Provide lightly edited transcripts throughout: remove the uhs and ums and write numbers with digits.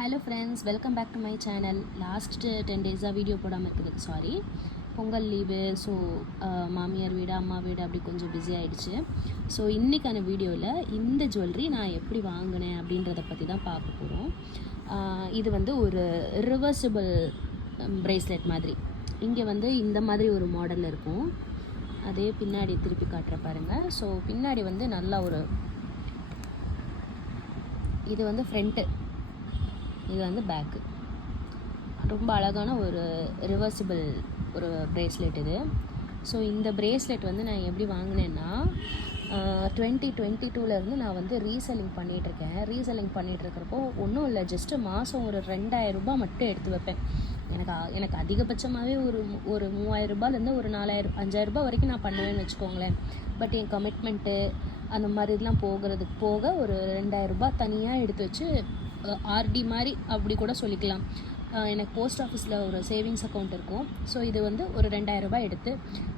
Hello friends, welcome back to my channel. Last 10 டேஸாக video போடாமல் இருக்கிறதுக்கு சாரி. பொங்கல் லீவு, ஸோ மாமியார் வீடு அம்மா வீடு அப்படி கொஞ்சம் பிஸி ஆகிடுச்சு. ஸோ இன்றைக்கான வீடியோவில் இந்த ஜுவல்லரி நான் எப்படி வாங்கினேன் அப்படின்றத பற்றி தான் பார்க்க போகிறோம். இது வந்து ஒரு ரிவர்சிபிள் ப்ரேஸ்லெட் மாதிரி. இங்கே வந்து இந்த மாதிரி ஒரு மாடல் இருக்கும். அதே பின்னாடி திருப்பி காட்டுற பாருங்கள். ஸோ பின்னாடி வந்து நல்லா ஒரு இது வந்து ஃப்ரண்ட்டு, இது வந்து பேக்கு. ரொம்ப அழகான ஒரு ரிவர்சிபிள் ஒரு ப்ரேஸ்லெட் இது. ஸோ இந்த ப்ரேஸ்லெட் வந்து நான் எப்படி வாங்கினேன்னா 2022 நான் வந்து ரீசெல்லிங் பண்ணிகிட்ருக்கேன். ரீசெல்லிங் பண்ணிகிட்ருக்கிறப்போ ஒன்றும் இல்லை, ஜஸ்ட்டு மாதம் ஒரு 2000 ரூபாய் மட்டும் எடுத்து வைப்பேன். எனக்கு அதிகபட்சமாகவே ஒரு 3000 ரூபாயிலேருந்து ஒரு 4000 5000 ரூபாய் வரைக்கும் நான் பண்ணுவேன்னு வச்சுக்கோங்களேன். பட் என் கமிட்மெண்ட்டு அந்த மாதிரிலாம் போகிறதுக்கு போக ஒரு 2000 ரூபாய் தனியாக எடுத்து வச்சு ஆர்டி மாதிரி அப்படி கூட சொல்லிக்கலாம். எனக்கு போஸ்ட் ஆஃபீஸில் ஒரு சேவிங்ஸ் அக்கௌண்ட் இருக்கும். ஸோ இது வந்து ஒரு 2000 ரூபாய் எடுத்து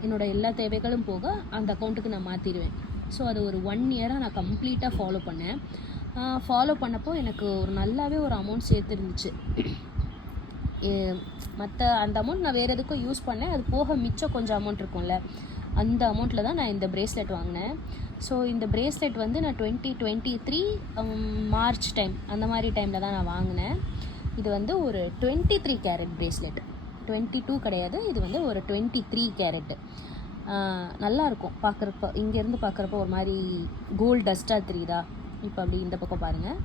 என்னோடய எல்லா தேவைகளும் போக அந்த அக்கௌண்ட்டுக்கு நான் மாற்றிடுவேன். ஸோ அது ஒரு 1 இயராக நான் கம்ப்ளீட்டாக ஃபாலோ பண்ணேன். ஃபாலோ பண்ணப்போ எனக்கு ஒரு நல்லாவே ஒரு அமௌண்ட் சேர்த்துருந்துச்சு. மற்ற அந்த அமௌண்ட் நான் வேறு எதுக்கும் யூஸ் பண்ணேன். அது போக மிச்சம் கொஞ்சம் அமௌண்ட் இருக்கும்ல, அந்த அமௌண்ட்டில் தான் நான் இந்த ப்ரேஸ்லெட் வாங்கினேன். ஸோ இந்த ப்ரேஸ்லெட் வந்து நான் 2023 மார்ச் டைம் அந்த மாதிரி டைமில் தான் நான் வாங்கினேன். இது வந்து ஒரு 23 கேரட் ப்ரேஸ்லெட், 22 கிடையாது. இது வந்து ஒரு 23 கேரட்டு. நல்லாயிருக்கும் பார்க்குறப்போ. இங்கேருந்து பார்க்குறப்போ ஒரு மாதிரி கோல்டு டஸ்ட்டாக தெரியுதா? இப்போ அப்படி இந்த பக்கம் பாருங்கள்.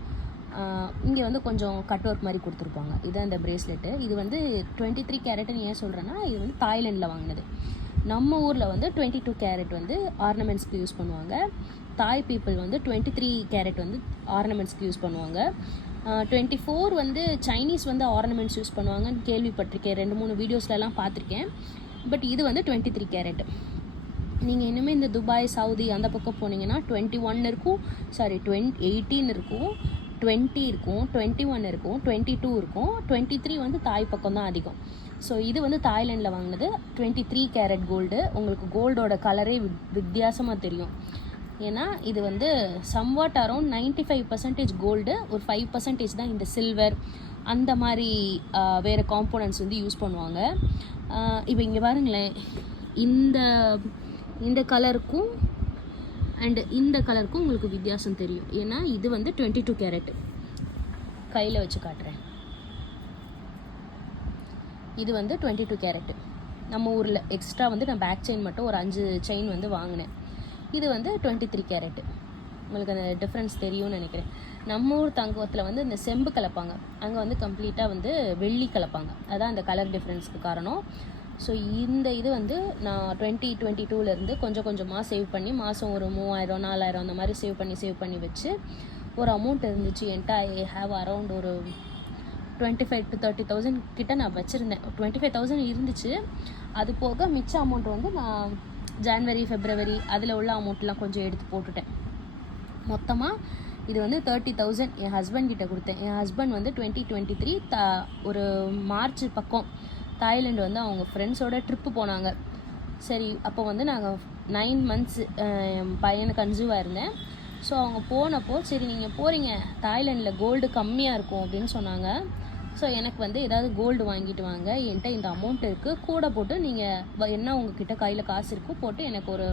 இங்கே வந்து கொஞ்சம் கட் ஒர்க் மாதிரி கொடுத்துருப்பாங்க. இதுதான் இந்த ப்ரேஸ்லெட்டு. இது வந்து 23 கேரட்டுன்னு ஏன் சொல்கிறேன்னா, இது வந்து தாய்லாண்டில் வாங்கினது. நம்ம ஊரில் வந்து 22 கேரட் வந்து ஆர்னமெண்ட்ஸ்க்கு யூஸ் பண்ணுவாங்க. தாய் பீப்புள் வந்து 23 கேரட் வந்து ஆர்னமெண்ட்ஸ்க்கு யூஸ் பண்ணுவாங்க. 24 வந்து சைனீஸ் வந்து ஆர்னமெண்ட்ஸ் யூஸ் பண்ணுவாங்கன்னு கேள்விப்பட்டிருக்கேன். 2-3 வீடியோஸ்லலாம் பார்த்துருக்கேன். பட் இது வந்து 23 கேரட். நீங்கள் இன்னுமே இந்த துபாய், சவுதி அந்த பக்கம் போனீங்கன்னா 21 இருக்கும், 18 இருக்கும், 20 இருக்கும், 21 இருக்கும், 22 இருக்கும். 23 வந்து தாய் பக்கம் தான் அதிகம். ஸோ இது வந்து தாய்லாண்டில் வாங்கினது 23 கேரட் கோல்டு. உங்களுக்கு கோல்டோட கலரே வித்தியாசமாக தெரியும். ஏன்னா இது வந்து சம்வாட் அரௌண்ட் 95% கோல்டு, ஒரு 5% தான் இந்த சில்வர் அந்த மாதிரி வேறு காம்போனன்ட்ஸ் வந்து யூஸ் பண்ணுவாங்க. இப்போ இங்கே பாருங்களேன், இந்த கலருக்கும் அண்டு இந்த கலருக்கும் உங்களுக்கு வித்தியாசம் தெரியும். ஏன்னா இது வந்து 22 கேரட். கையில் வச்சு காட்டுறேன். இது வந்து 22 கேரட்டு. நம்ம ஊரில் எக்ஸ்ட்ரா வந்து நான் பேக் செயின் மட்டும் ஒரு 5 செயின் வந்து வாங்கினேன். இது வந்து 23 கேரட்டு. உங்களுக்கு அந்த டிஃப்ரென்ஸ் தெரியும்னு நினைக்கிறேன். நம்ம ஊர் தங்கத்தில் வந்து இந்த செம்பு கலப்பாங்க, அங்கே வந்து கம்ப்ளீட்டாக வந்து வெள்ளி கலப்பாங்க. அதான் அந்த கலர் டிஃப்ரென்ஸ்க்கு காரணம். ஸோ இந்த இது வந்து நான் 2022 கொஞ்சம் கொஞ்சமாக சேவ் பண்ணி மாதம் ஒரு 3000 4000 அந்த மாதிரி சேவ் பண்ணி வச்சு ஒரு அமௌண்ட் இருந்துச்சு என்கிட்ட. ஐ ஹாவ் அரௌண்ட் ஒரு 25,000 to 30,000 கிட்ட நான் வச்சுருந்தேன். 25,000 இருந்துச்சு. அது போக மிச்ச அமௌண்ட் வந்து நான் ஜான்வரி, ஃபெப்ரவரி அதில் உள்ள அமௌண்ட்லாம் கொஞ்சம் எடுத்து போட்டுட்டேன். மொத்தமாக இது வந்து 30,000 என் ஹஸ்பண்ட் கிட்ட கொடுத்தேன். என் ஹஸ்பண்ட் வந்து 2023 ஒரு மார்ச் பக்கம் தாய்லாண்டு வந்து அவங்க ஃப்ரெண்ட்ஸோட ட்ரிப்பு போனாங்க. சரி, அப்போ வந்து நாங்கள் 9 months என் பையனுக்கு கன்சீவாக இருந்தேன். ஸோ அவங்க போனப்போ, சரி நீங்கள் போகிறீங்க தாய்லாண்டில் கோல்டு கம்மியாக இருக்கும் அப்படின்னு சொன்னாங்க. ஸோ எனக்கு வந்து ஏதாவது கோல்டு வாங்கிட்டு வாங்க, என்கிட்ட இந்த அமௌண்ட் இருக்குது, கூட போட்டு நீங்கள் என்ன உங்ககிட்ட கையில் காசு இருக்கோ போட்டு எனக்கு ஒரு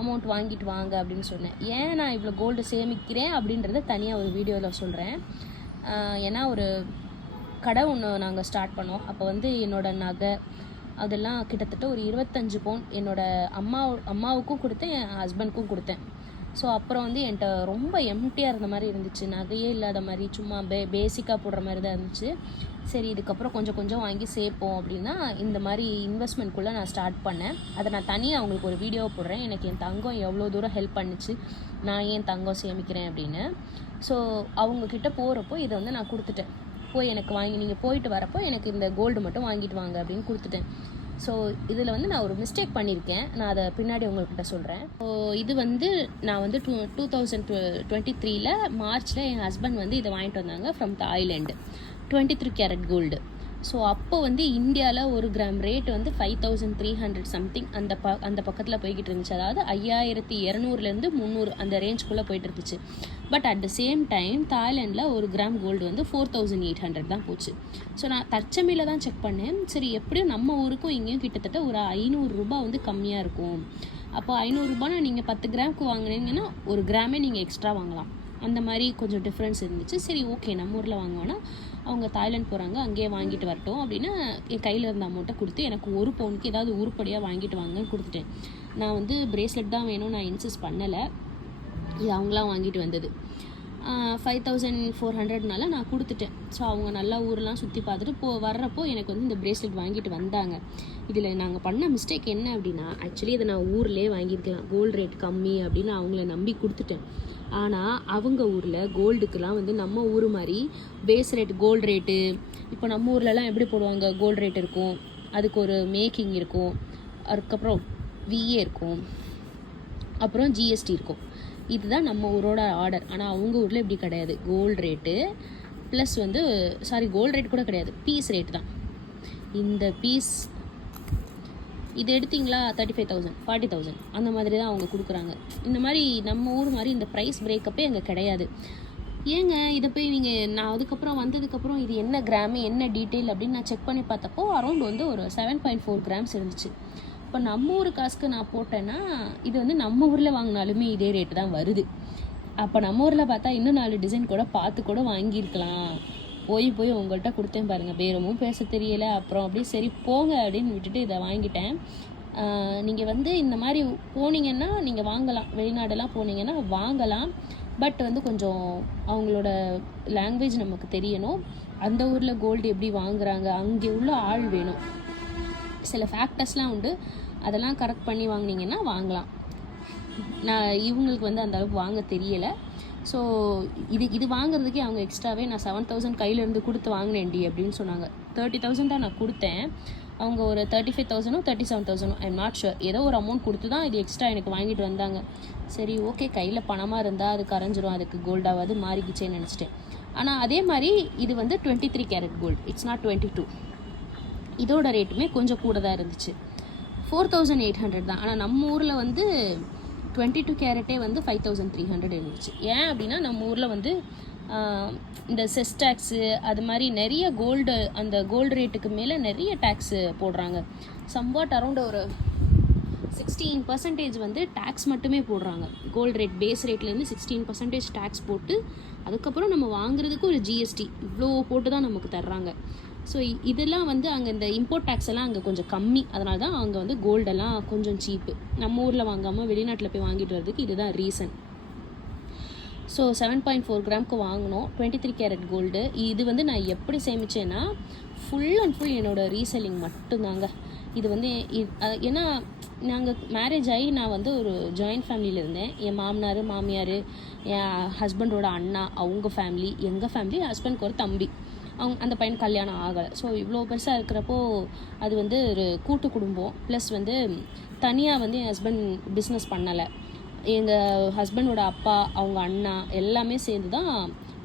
அமௌண்ட் வாங்கிட்டு வாங்க அப்படின்னு சொன்னேன். ஏன் நான் இவ்வளோ கோல்டு சேமிக்கிறேன் அப்படின்றத தனியாக ஒரு வீடியோவில் சொல்கிறேன். ஏன்னா ஒரு கடை ஒன்று நாங்கள் ஸ்டார்ட் பண்ணோம். அப்போ வந்து என்னோடய நகை அதெல்லாம் கிட்டத்தட்ட ஒரு 25 பவுன் என்னோடய அம்மாவுக்கும் கொடுத்தேன், என் ஹஸ்பண்டுக்கும் கொடுத்தேன். ஸோ அப்புறம் வந்து என்கிட்ட ரொம்ப எம்டியாக இருந்த மாதிரி இருந்துச்சு, நகையே இல்லாத மாதிரி, சும்மா பேசிக்காக போடுற மாதிரி தான் இருந்துச்சு. சரி, இதுக்கப்புறம் கொஞ்சம் கொஞ்சம் வாங்கி சேர்ப்போம் அப்படின்னா இந்த மாதிரி இன்வெஸ்ட்மெண்ட்குள்ளே நான் ஸ்டார்ட் பண்ணேன். அதை நான் தனியாக அவங்களுக்கு ஒரு வீடியோ போடுறேன். எனக்கு என் தங்கம் எவ்வளோ தூரம் ஹெல்ப் பண்ணிச்சு, நான் ஏன் தங்கம் சேமிக்கிறேன் அப்படின்னு. ஸோ அவங்கக்கிட்ட போகிறப்போ இதை வந்து நான் கொடுத்துட்டேன். போய் எனக்கு வாங்கி நீங்கள் போயிட்டு வரப்போ எனக்கு இந்த கோல்டு மட்டும் வாங்கிட்டு வாங்க அப்படின்னு கொடுத்துட்டேன். ஸோ இதில் வந்து நான் ஒரு மிஸ்டேக் பண்ணியிருக்கேன். நான் அதை பின்னாடி உங்கள்கிட்ட சொல்கிறேன். ஸோ இது வந்து நான் வந்து 2023 மார்ச்சில் என் ஹஸ்பண்ட் வந்து இதை வாங்கிட்டு வந்தாங்க from Thailand, 23 carat gold. So அப்போ வந்து இந்தியாவில் ஒரு கிராம் ரேட் வந்து 5300 சம்திங் அந்த பக்கத்தில் போய்கிட்டு இருந்துச்சு. அதாவது 5200 300 அந்த ரேஞ்சுக்குள்ளே போயிட்டு இருந்துச்சு. But at the same time தாய்லாண்டில் ஒரு கிராம் கோல்டு வந்து 4800 தான் போச்சு. ஸோ நான் தற்சமையில் தான் செக் பண்ணேன். சரி எப்படியும் நம்ம ஊருக்கும் இங்கேயும் கிட்டத்தட்ட ஒரு 500 ரூபா வந்து கம்மியாக இருக்கும். அப்போ 500 ரூபானா நீங்கள் 10 கிராமுக்கு வாங்கினீங்கன்னா ஒரு கிராமே நீங்கள் எக்ஸ்ட்ரா வாங்கலாம். அந்த மாதிரி கொஞ்சம் டிஃப்ரென்ஸ் இருந்துச்சு. சரி ஓகே நம்ம ஊரில் வாங்குவோன்னா அவங்க தாய்லாந்து போகிறாங்க, அங்கேயே வாங்கிட்டு வரட்டும் அப்படின்னு என் கையில் இருந்த அமௌண்ட்டை கொடுத்து எனக்கு 1 பவுனுக்கு ஏதாவது உருப்படியாக வாங்கிட்டு வாங்கன்னு கொடுத்துட்டேன். நான் வந்து பிரேஸ்லெட் தான் வேணும் நான் இன்சிஸ்ட் பண்ணலை. இது அவங்களாம் வாங்கிட்டு வந்தது 5400னால நான் கொடுத்துட்டேன். ஸோ அவங்க நல்லா ஊரெலாம் சுற்றி பார்த்துட்டு வர்றப்போ எனக்கு வந்து இந்த பிரேஸ்லெட் வாங்கிட்டு வந்தாங்க. இதில் நாங்கள் பண்ண மிஸ்டேக் என்ன அப்படின்னா, ஆக்சுவலி இதை நான் ஊர்லேயே வாங்கியிருக்கலாம், கோல்டு ரேட் கம்மி அப்படின்னு அவங்கள நம்பி கொடுத்துட்டேன். ஆனால் அவங்க ஊரில் கோல்டுக்கெலாம் வந்து நம்ம ஊர் மாதிரி பேஸ் ரேட் கோல்டு ரேட்டு, இப்போ நம்ம ஊர்லலாம் எப்படி போடுவாங்க, கோல்டு ரேட் இருக்கும், அதுக்கு ஒரு மேக்கிங் இருக்கும், அதுக்கப்புறம் விஏ இருக்கும், அப்புறம் ஜிஎஸ்டி இருக்கும். இதுதான் நம்ம ஊரோட ஆர்டர். ஆனால் அவங்க ஊரில் இப்படி கிடையாது. கோல்டு ரேட்டு ப்ளஸ் வந்து கோல்டு ரேட் கூட கிடையாது, பீஸ் ரேட் தான். இந்த பீஸ் இது எடுத்திங்களா 35,000 40,000 அந்த மாதிரி தான் அவங்க கொடுக்குறாங்க. இந்த மாதிரி நம்ம ஊர் மாதிரி இந்த ப்ரைஸ் பிரேக்கப்பே அங்கே கிடையாது. ஏங்க இதை போய் நான் அதுக்கப்புறம் வந்ததுக்கப்புறம் இது என்ன கிராமு என்ன டீட்டெயில் அப்படின்னு நான் செக் பண்ணி பார்த்தப்போ அரௌண்ட் வந்து ஒரு 7.4 கிராம்ஸ் இருந்துச்சு. இப்போ நம்ம ஊர் காசுக்கு நான் போட்டேன்னா இது வந்து நம்ம ஊரில் வாங்கினாலுமே இதே ரேட்டு தான் வருது. அப்போ நம்ம ஊரில் பார்த்தா இன்னும் 4 டிசைன் கூட பார்த்து கூட வாங்கியிருக்கலாம். போய் உங்கள்கிட்ட கொடுத்தேன் பாருங்கள், பேரமும் பேச தெரியலை. அப்புறம் அப்படியே சரி போங்க அப்படின்னு விட்டுட்டு இதை வாங்கிட்டேன். நீங்கள் வந்து இந்த மாதிரி போனீங்கன்னா நீங்கள் வாங்கலாம், வெளிநாடெல்லாம் போனீங்கன்னா வாங்கலாம். பட் வந்து கொஞ்சம் அவங்களோட லாங்குவேஜ் நமக்கு தெரியணும். அந்த ஊரில் கோல்டு எப்படி வாங்குறாங்க, அங்கே உள்ள ஆள் வேணும். சில ஃபேக்டர்ஸ்லாம் உண்டு, அதெல்லாம் கரெக்ட் பண்ணி வாங்கினீங்கன்னா வாங்கலாம். இவங்களுக்கு வந்து அந்த அளவுக்கு வாங்க தெரியலை. ஸோ இது வாங்குறதுக்கே அவங்க எக்ஸ்ட்ராவே நான் 7,000 கையிலேருந்து கொடுத்து வாங்கினேன்டி அப்படின்னு சொன்னாங்க. 30,000 தான் நான் கொடுத்தேன். அவங்க ஒரு 35,000 37,000 ஐம் நாட் ஷுர் ஏதோ ஒரு அமௌண்ட் கொடுத்து தான் இது எக்ஸ்ட்ரா எனக்கு வாங்கிட்டு வந்தாங்க. சரி ஓகே, கையில் பணமாக இருந்தால் அது கரைஞ்சிரும், அதுக்கு கோல்டாவது மாறிக்கிச்சேன்னு நினச்சிட்டேன். ஆனால் அதே மாதிரி இது வந்து 23 கேரட் கோல்டு, இட்ஸ் நாட் 22. இதோட ரேட்டுமே கொஞ்சம் கூட தான் இருந்துச்சு, 4,800 தான். ஆனால் நம்ம ஊரில் வந்து 22 கேரட்டே வந்து 5,300 இருந்துச்சு. ஏன் அப்படின்னா நம்ம ஊரில் வந்து இந்த செஸ் டேக்ஸு அது மாதிரி நிறைய அந்த கோல்டு ரேட்டுக்கு மேலே நிறைய டேக்ஸு போடுறாங்க. சம்வாட் அரௌண்ட் ஒரு 16% வந்து டேக்ஸ் மட்டுமே போடுறாங்க. கோல்டு ரேட் பேஸ் ரேட்லேருந்து 16% டேக்ஸ் போட்டு அதுக்கப்புறம் நம்ம வாங்குறதுக்கு ஒரு ஜிஎஸ்டி இவ்வளோ போட்டு தான் நமக்கு தர்றாங்க. ஸோ இதெல்லாம் வந்து அங்கே இந்த இம்போர்ட் டேக்ஸ் எல்லாம் அங்கே கொஞ்சம் கம்மி. அதனால தான் அங்கே வந்து கோல்டெல்லாம் கொஞ்சம் சீப்பு. நம்ம ஊரில் வாங்காமல் வெளிநாட்டில் போய் வாங்கிட்டு வரதுக்கு இதுதான் ரீசன். ஸோ 7.4 கிராமுக்கு வாங்கினோம் 23 கேரட் கோல்டு. இது வந்து நான் எப்படி சேமித்தேன்னா ஃபுல் அண்ட் ஃபுல் என்னோடய ரீசெல்லிங் மட்டும்தாங்க. இது வந்து ஏன்னா நாங்கள் மேரேஜ் ஆகி நான் வந்து ஒரு ஜாயின்ட் ஃபேமிலியில் இருந்தேன். என் மாமனார் மாமியார், என் ஹஸ்பண்டோட அண்ணா, அவங்க ஃபேமிலி, எங்கள் ஃபேமிலி, ஹஸ்பண்ட்க்கு ஒரு தம்பி, அவங்க அந்த பையன் கல்யாணம் ஆகலை. ஸோ இவ்வளோ பெருசாக இருக்கிறப்போ அது வந்து ஒரு கூட்டு குடும்பம். ப்ளஸ் வந்து தனியாக வந்து என் ஹஸ்பண்ட் பிஸ்னஸ் பண்ணலை. எங்கள் ஹஸ்பண்டோட அப்பா, அவங்க அண்ணா எல்லாமே சேர்ந்து தான்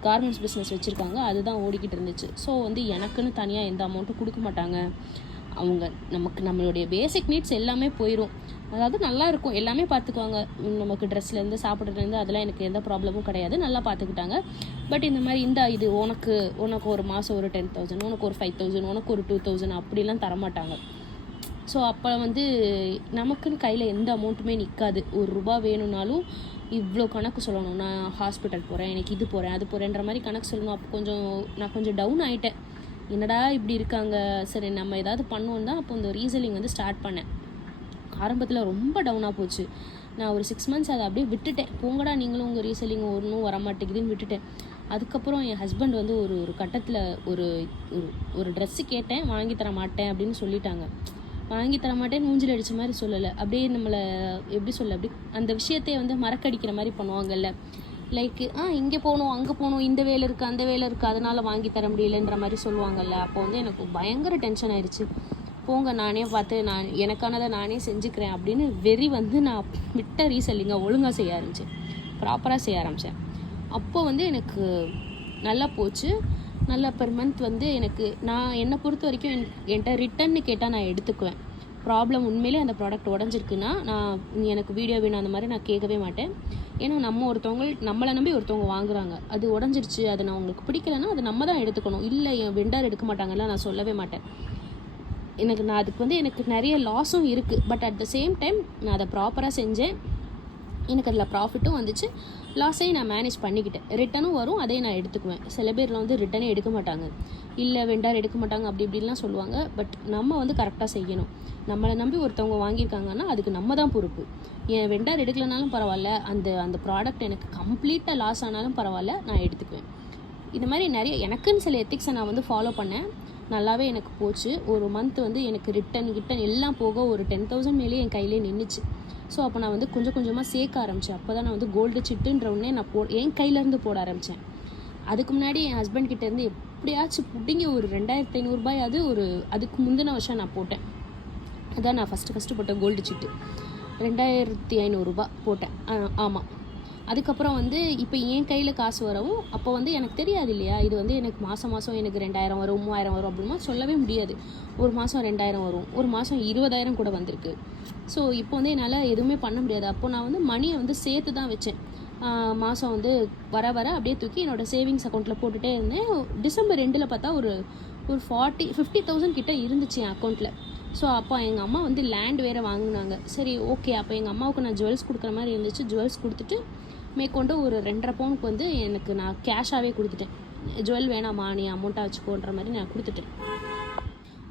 கார்மெண்ட்ஸ் பிஸ்னஸ் வச்சுருக்காங்க. அதுதான் ஓடிக்கிட்டு இருந்துச்சு. ஸோ வந்து எனக்குன்னு தனியாக எந்த அமௌண்ட்டும் கொடுக்க மாட்டாங்க. அவங்க நம்மளுடைய பேசிக் நீட்ஸ் எல்லாமே போயிடும். அதாவது நல்லா இருக்கும், எல்லாமே பார்த்துக்குவாங்க. நமக்கு ட்ரெஸ்லேருந்து சாப்பிட்றதுலேருந்து அதெல்லாம் எனக்கு எந்த ப்ராப்ளமும் கிடையாது, நல்லா பார்த்துக்கிட்டாங்க. பட் இந்த மாதிரி இது உனக்கு ஒரு மாதம் ஒரு 10,000, உனக்கு ஒரு 5,000, உனக்கு ஒரு 2,000 அப்படிலாம் தரமாட்டாங்க. ஸோ அப்போ வந்து நமக்குன்னு கையில் எந்த அமௌண்ட்டுமே நிற்காது. ₹1 வேணும்னாலும் இவ்வளோ கணக்கு சொல்லணும். நான் ஹாஸ்பிட்டல் போகிறேன், எனக்கு இது போகிறேன் அது போகிறேன்ற மாதிரி கணக்கு சொல்லணும். அப்போ நான் கொஞ்சம் டவுன் ஆகிட்டேன். என்னடா இப்படி இருக்காங்க, சரி நம்ம ஏதாவது பண்ணுவோம் தான் அப்போ இந்த ரீசெல்லிங் வந்து ஸ்டார்ட் பண்ணேன். ஆரம்பத்தில் ரொம்ப டவுனாக போச்சு. நான் ஒரு 6 months அதை அப்படியே விட்டுட்டேன். போங்கடா நீங்களும் உங்கள் ரீசெல்லிங் ஒன்றும் வரமாட்டேங்குதுன்னு விட்டுட்டேன். அதுக்கப்புறம் என் ஹஸ்பண்ட் வந்து ஒரு கட்டத்தில் ஒரு ட்ரெஸ்ஸு கேட்டேன், வாங்கி தர மாட்டேன் அப்படின்னு சொல்லிட்டாங்க. வாங்கி தர மாட்டேன்னு மூஞ்சில் அடித்த மாதிரி சொல்லலை, அப்படியே நம்மளை எப்படி சொல்ல, அப்படி அந்த விஷயத்தையே வந்து மறக்கடிக்கிற மாதிரி பண்ணுவாங்கல்ல. லைக் இங்கே போகணும் அங்கே போகணும், இந்த வேலை இருக்குது அந்த வேலை இருக்குது, அதனால் வாங்கி தர முடியலன்ற மாதிரி சொல்லுவாங்கல்ல. அப்போ வந்து எனக்கு பயங்கர டென்ஷன் ஆயிடுச்சு. போங்க நானே பார்த்து எனக்கானதை நானே செஞ்சுக்கிறேன் அப்படின்னு வெறி வந்து நான் விட்ட ரீசெல்லிங்க ஒழுங்காக செய்ய ஆரம்பித்தேன், ப்ராப்பராக செய்ய ஆரம்பித்தேன். அப்போ வந்து எனக்கு நல்லா போச்சு. நல்ல பெர் மந்த் வந்து எனக்கு நான் என்னை பொறுத்த வரைக்கும் என்கிட்ட ரிட்டர்ன்னு கேட்டால் நான் எடுத்துக்குவேன். ப்ராப்ளம் உண்மையிலே அந்த ப்ராடக்ட் உடஞ்சிருக்குன்னா நான் எனக்கு வீடியோ வேணும் அந்த மாதிரி நான் கேட்கவே மாட்டேன். ஏன்னா நம்மளை நம்பி ஒருத்தவங்க வாங்குறாங்க, அது உடஞ்சிருச்சு, அது நான் உங்களுக்கு பிடிக்கலைன்னா அது நம்ம தான் எடுத்துக்கணும். இல்லை என் வெண்டார் எடுக்க மாட்டாங்கல்ல நான் சொல்லவே மாட்டேன். அதுக்கு வந்து எனக்கு நிறைய லாஸும் இருக்குது. But at the same time நான் அதை ப்ராப்பராக செஞ்சேன், எனக்கு அதில் ப்ராஃபிட்டும் வந்துச்சு, லாஸையும் நான் மேனேஜ் பண்ணிக்கிட்டேன். ரிட்டனும் வரும், அதையும் நான் எடுத்துக்குவேன். சில பேரில் வந்து ரிட்டனே எடுக்க மாட்டாங்க, இல்லை வெண்டார் எடுக்க மாட்டாங்க, அப்படி இப்படிலாம் சொல்லுவாங்க. பட் நம்ம வந்து கரெக்டாக செய்யணும். நம்மளை நம்பி ஒருத்தவங்க வாங்கியிருக்காங்கன்னா அதுக்கு நம்ம தான் பொறுப்பு. என் வெண்டார் எடுக்கலனாலும் பரவாயில்ல, அந்த ப்ராடக்ட் எனக்கு கம்ப்ளீட்டாக லாஸ் ஆனாலும் பரவாயில்ல, நான் எடுத்துக்குவேன். இந்த மாதிரி நிறைய எனக்குன்னு சில எத்திக்ஸை நான் வந்து ஃபாலோ பண்ணேன். நல்லாவே எனக்கு போச்சு. ஒரு மந்த் வந்து எனக்கு ரிட்டன் எல்லாம் போக ஒரு 10,000 மேலே என் கையிலே நின்றுச்சு. ஸோ அப்போ நான் வந்து கொஞ்சம் கொஞ்சமாக சேர்க்க ஆரம்பித்தேன். அப்போ தான் நான் வந்து கோல்டு சிட்டுன்ற உடனே நான் என் கையிலேருந்து போட ஆரம்பித்தேன். அதுக்கு முன்னாடி என் ஹஸ்பண்ட் கிட்டேருந்து எப்படியாச்சும் பிடிங்க ஒரு 2,500 அதுக்கு முந்தின வருஷம் நான் போட்டேன். அதான் நான் ஃபஸ்ட்டு போட்டேன் கோல்டு சிட்டு. 2,500 போட்டேன். ஆமாம். அதுக்கப்புறம் வந்து இப்போ என் கையில் காசு வரவும் அப்போ வந்து எனக்கு தெரியாது இல்லையா, இது வந்து எனக்கு மாதம் எனக்கு 2,000 வரும் 3,000 வரும் அப்படின்னா சொல்லவே முடியாது. ஒரு மாதம் 2,000 வரும், ஒரு மாதம் 20,000 கூட வந்திருக்கு. ஸோ இப்போ வந்து என்னால் எதுவுமே பண்ண முடியாது. அப்போது நான் வந்து மணியை வந்து சேர்த்து தான் வச்சேன். மாதம் வந்து வர அப்படியே தூக்கி என்னோடய சேவிங்ஸ் அக்கௌண்ட்டில் போட்டுகிட்டே இருந்தேன். டிசம்பர் 2 பார்த்தா ஒரு 50,000 கிட்டே இருந்துச்சு என் அக்கௌண்ட்டில். ஸோ அப்போ எங்கள் அம்மா வந்து லேண்ட் வேறு வாங்கினாங்க. சரி ஓகே, அப்போ எங்கள் அம்மாவுக்கு நான் ஜுவல்ஸ் கொடுக்குற மாதிரி இருந்துச்சு. ஜுவல்ஸ் கொடுத்துட்டு மேற்கொண்டு ஒரு 2.5 பவுனுக்கு வந்து எனக்கு நான் கேஷாகவே கொடுத்துட்டேன். ஜுவல் வேணாமா, நீ அமௌண்ட்டாக வச்சுக்கோன்ற மாதிரி நான் கொடுத்துட்டேன்.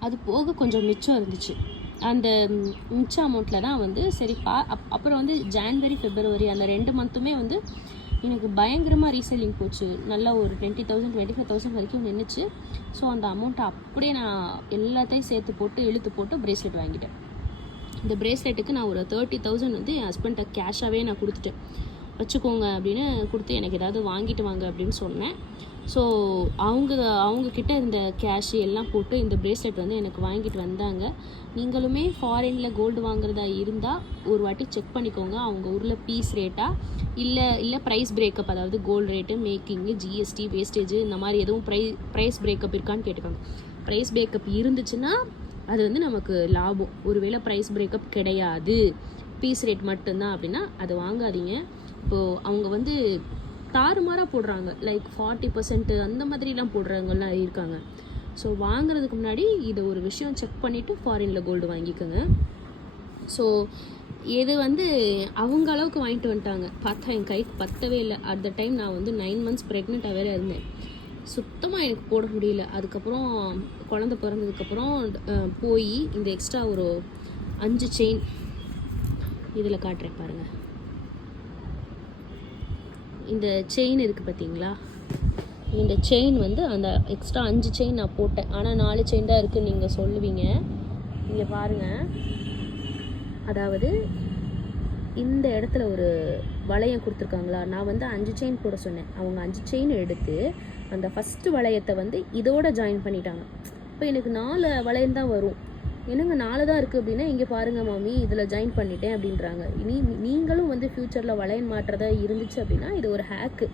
அது போக கொஞ்சம் மிச்சம் இருந்துச்சு. அந்த மிச்ச அமௌண்ட்டில் தான் வந்து சரிப்பா. அப்புறம் வந்து ஜான்வரி ஃபெப்ரவரி அந்த 2 மந்த்துமே வந்து எனக்கு பயங்கரமாக ரீசெல்லிங் போச்சு. நல்லா ஒரு 20,000 25,000 வரைக்கும் நின்றுச்சு. ஸோ அந்த அமௌண்ட்டை அப்படியே நான் எல்லாத்தையும் இழுத்து போட்டு ப்ரேஸ்லெட் வாங்கிட்டேன். இந்த ப்ரேஸ்லெட்டுக்கு நான் ஒரு 30,000 வந்து என் ஹஸ்பண்ட்டை கேஷாகவே நான் கொடுத்துட்டேன். வச்சுக்கோங்க அப்படின்னு கொடுத்து எனக்கு ஏதாவது வாங்கிட்டு வாங்க அப்படின்னு சொன்னேன். ஸோ அவங்கக்கிட்ட இருந்த கேஷ் எல்லாம் போட்டு இந்த ப்ரேஸ்லெட் வந்து எனக்கு வாங்கிட்டு வந்தாங்க. நீங்களுமே ஃபாரினில் கோல்டு வாங்குறதா இருந்தால் ஒரு வாட்டி செக் பண்ணிக்கோங்க, அவங்க ஊரில் பீஸ் ரேட்டா இல்லை ப்ரைஸ் பிரேக்கப், அதாவது gold rate, making, GST, wastage இந்த மாதிரி எதுவும் ப்ரைஸ் பிரேக்கப் இருக்கான்னு கேட்டுக்கோங்க. ப்ரைஸ் பிரேக்கப் இருந்துச்சுன்னா அது வந்து நமக்கு லாபம். ஒருவேளை ப்ரைஸ் பிரேக்கப் கிடையாது, பீஸ் ரேட் மட்டும்தான் அப்படின்னா அது வாங்காதீங்க. இப்போது அவங்க வந்து தாறுமாறாக போடுறாங்க, லைக் 40% அந்த மாதிரிலாம் போடுறவங்கலாம் இருக்காங்க. ஸோ வாங்குறதுக்கு முன்னாடி இதை ஒரு விஷயம் செக் பண்ணிவிட்டு ஃபாரினில் கோல்டு வாங்கிக்கோங்க. ஸோ இது வந்து அவங்க அளவுக்கு வாங்கிட்டு வந்துட்டாங்க. பார்த்தா என் கைக்கு பத்தவே இல்லை. அட் த டைம் நான் வந்து 9 months ப்ரெக்னெண்ட்டாக வேறு இருந்தேன். சுத்தமாக எனக்கு போட முடியல. அதுக்கப்புறம் குழந்தை பிறந்ததுக்கப்புறம் போய் இந்த எக்ஸ்ட்ரா ஒரு 5 செயின் இதில் காட்டுறேன் பாருங்கள். இந்த செயின் இருக்குது பார்த்தீங்களா, இந்த செயின் வந்து அந்த எக்ஸ்ட்ரா 5 செயின் நான் போட்டேன். ஆனால் 4 செயின் தான் இருக்குதுன்னு நீங்கள் சொல்லுவீங்க. இங்கே பாருங்கள், அதாவது இந்த இடத்துல ஒரு வளையம் கொடுத்துருக்காங்களா, நான் வந்து 5 செயின் போட சொன்னேன். அவங்க 5 செயின் எடுத்து அந்த ஃபஸ்ட்டு வளையத்தை வந்து இதோட ஜாயின் பண்ணிட்டாங்க. இப்போ எனக்கு 4 வளையம் தான் வரும். என்னங்க 4 தான் இருக்குது அப்படின்னா, இங்கே பாருங்கள் மாமி இதில் ஜாயின் பண்ணிட்டேன் அப்படின்றாங்க. நீங்களும் வந்து ஃப்யூச்சரில் வளையன் மாட்டுறதா இருந்துச்சு அப்படின்னா இது ஒரு ஹேக்கு.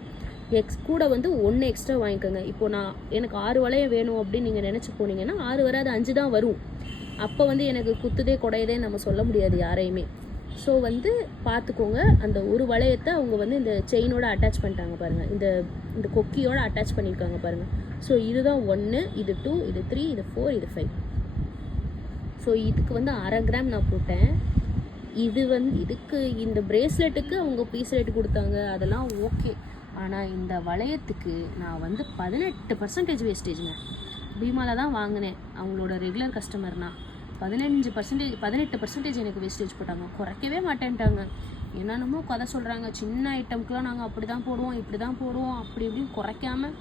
கூட வந்து 1 எக்ஸ்ட்ரா வாங்கிக்கோங்க. இப்போது எனக்கு 6 வளையம் வேணும் அப்படின்னு நீங்கள் நினச்சி போனீங்கன்னா 6 வராது, 5 தான் வரும். அப்போ வந்து எனக்கு குத்துதே குடையதே நம்ம சொல்ல முடியாது யாரையுமே. ஸோ வந்து பார்த்துக்கோங்க, அந்த ஒரு வளையத்தை அவங்க வந்து இந்த செயினோட அட்டாச் பண்ணிட்டாங்க பாருங்கள், இந்த கொக்கியோட அட்டாச் பண்ணியிருக்காங்க பாருங்கள். ஸோ இதுதான் 1, இது 2, இது 3, இது 4, இது 5. ஸோ இதுக்கு வந்து 1/2 கிராம் நான் போட்டேன். இதுக்கு இந்த ப்ரேஸ்லெட்டுக்கு அவங்க பீஸ் ரேட்டு கொடுத்தாங்க, அதெல்லாம் ஓகே. ஆனால் இந்த வளையத்துக்கு நான் வந்து 18% வேஸ்டேஜுங்க. பீமாவில் தான் வாங்கினேன், அவங்களோட ரெகுலர் கஸ்டமர்னா 18% எனக்கு வேஸ்டேஜ் போட்டாங்க. குறைக்கவே மாட்டேன்ட்டாங்க. என்னென்னமோ கதை சொல்கிறாங்க, சின்ன ஐட்டம்க்குலாம் நாங்கள் அப்படி தான் போடுவோம், இப்படி தான் போடுவோம், அப்படி இப்படின்னு குறைக்காமல்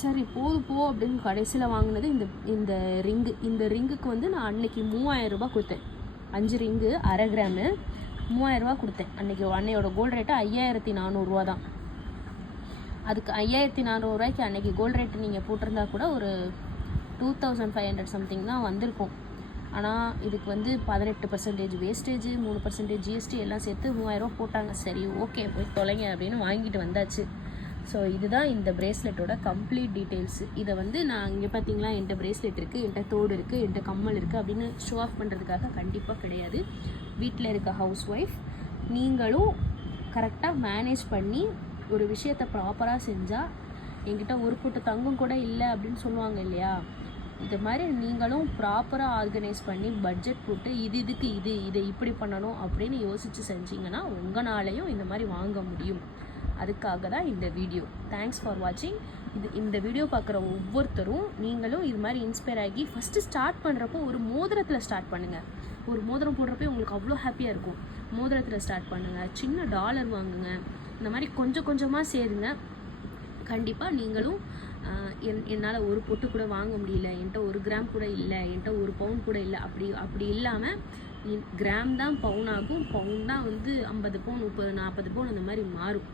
சரி போ அப்படின்னு கடைசியில் வாங்கினது இந்த ரிங்கு. இந்த ரிங்குக்கு வந்து நான் அன்னைக்கு 3,000 ரூபாய் கொடுத்தேன். 5 ரிங்கு 1/2 கிராமு 3,000 ரூபா கொடுத்தேன். அன்னையோட கோல்டு ரேட்டு 5,400 ரூபா தான். அதுக்கு 5,400 ரூபாய்க்கு அன்னைக்கு கோல்டு ரேட்டு நீங்கள் போட்டிருந்தா கூட ஒரு 2,500 சம்திங் தான் வந்திருக்கும். ஆனால் இதுக்கு வந்து 18% வேஸ்டேஜ், 3% ஜிஎஸ்டி எல்லாம் சேர்த்து 3,000 ரூபா போட்டாங்க. சரி ஓகே போய் தொலைங்க அப்படின்னு வாங்கிட்டு வந்தாச்சு. ஸோ இதுதான் இந்த பிரேஸ்லெட்டோட கம்ப்ளீட் டீட்டெயில்ஸு. இதை வந்து நான் இங்கே பார்த்தீங்களா, என்கிட்ட பிரேஸ்லெட் இருக்குது, என்கிட்ட தோடு இருக்குது, என்கிட்ட கம்மல் இருக்குது அப்படின்னு ஷோ ஆஃப் பண்ணுறதுக்காக கண்டிப்பாக கிடையாது. வீட்டில் இருக்க ஹவுஸ் ஒய்ஃப் நீங்களும் கரெக்டாக மேனேஜ் பண்ணி ஒரு விஷயத்தை ப்ராப்பராக செஞ்சால், என்கிட்ட ஒரு பொட்டு தங்கம் கூட இல்லை அப்படின்னு சொல்லுவாங்க இல்லையா, இது மாதிரி நீங்களும் ப்ராப்பராக ஆர்கனைஸ் பண்ணி பட்ஜெட் போட்டு இதுக்கு இதை இப்படி பண்ணணும் அப்படின்னு யோசித்து செஞ்சிங்கன்னா உங்களாலையும் இந்த மாதிரி வாங்க முடியும். அதுக்காக தான் இந்த வீடியோ. தேங்க்ஸ் ஃபார் வாட்சிங். இந்த வீடியோ பார்க்குற ஒவ்வொருத்தரும் நீங்களும் இது மாதிரி இன்ஸ்பயர் ஆகி ஃபஸ்ட்டு ஸ்டார்ட் பண்ணுறப்போ ஒரு மோதிரத்தில் ஸ்டார்ட் பண்ணுங்கள். ஒரு மோதிரம் போடுறப்போ உங்களுக்கு அவ்வளோ ஹாப்பியாக இருக்கும். மோதிரத்தில் ஸ்டார்ட் பண்ணுங்கள், சின்ன டாலர் வாங்குங்க, இந்த மாதிரி கொஞ்சம் கொஞ்சமாக சேருங்க. கண்டிப்பாக நீங்களும் என்னால் ஒரு பொட்டு கூட வாங்க முடியல, என்கிட்ட 1 கிராம் கூட இல்லை, என்கிட்ட 1 பவுன் கூட இல்லை, அப்படி இல்லாமல் கிராம் தான் பவுன் ஆகும், பவுன் தான் வந்து 50 பவுன் 30 40 பவுன் அந்த மாதிரி மாறும்.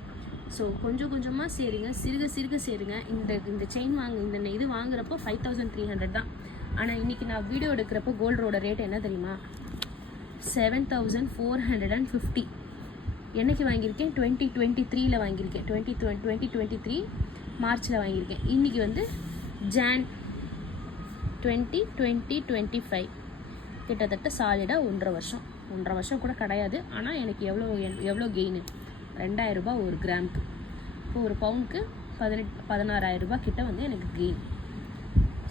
ஸோ கொஞ்சம் கொஞ்சமாக சேருங்க, சிறுக சேருங்க. இந்த செயின் இந்த இது வாங்குறப்போ 5300 தான். ஆனால் இன்றைக்கி நான் வீடியோ எடுக்கிறப்போ கோல்டோட ரேட் என்ன தெரியுமா, 7450. என்னைக்கு வாங்கியிருக்கேன், 2023 வாங்கியிருக்கேன். 2023 மார்ச்சில் வாங்கியிருக்கேன். இன்றைக்கி வந்து ஜான் 2025. கிட்டத்தட்ட சாலிடாக 1.5 வருஷம் கூட கிடையாது. ஆனால் எனக்கு எவ்வளோ கெயின், 2000 ரூபாய் 1 கிராமுக்கு. இப்போ 1 பவுனுக்கு 16,000 ரூபாய் கிட்ட வந்து எனக்கு கெயின்.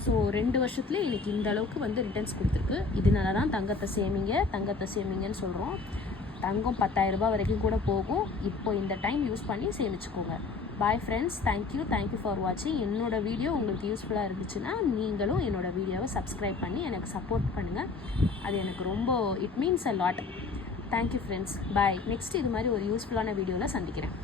ஸோ 2 வருஷத்துலேயே எனக்கு இந்த அளவுக்கு வந்து ரிட்டர்ன்ஸ் கொடுத்துருக்கு. இதனால தான் தங்கத்தை சேமிங்கன்னு சொல்கிறோம். தங்கம் 10,000 ரூபாய் வரைக்கும் கூட போகும். இப்போ இந்த டைம் யூஸ் பண்ணி சேமிச்சுக்கோங்க. பாய் ஃப்ரெண்ட்ஸ், தேங்க்யூ ஃபார் வாட்சிங். என்னோடய வீடியோ உங்களுக்கு யூஸ்ஃபுல்லாக இருந்துச்சுன்னா நீங்களும் என்னோடய வீடியோவை சப்ஸ்கிரைப் பண்ணி எனக்கு சப்போர்ட் பண்ணுங்கள். அது எனக்கு ரொம்ப it means a lot. Thank you friends, bye. Next இது மாதிரி ஒரு யூஸ்ஃபுல்லான வீடியோவில் சந்திக்கிறேன்.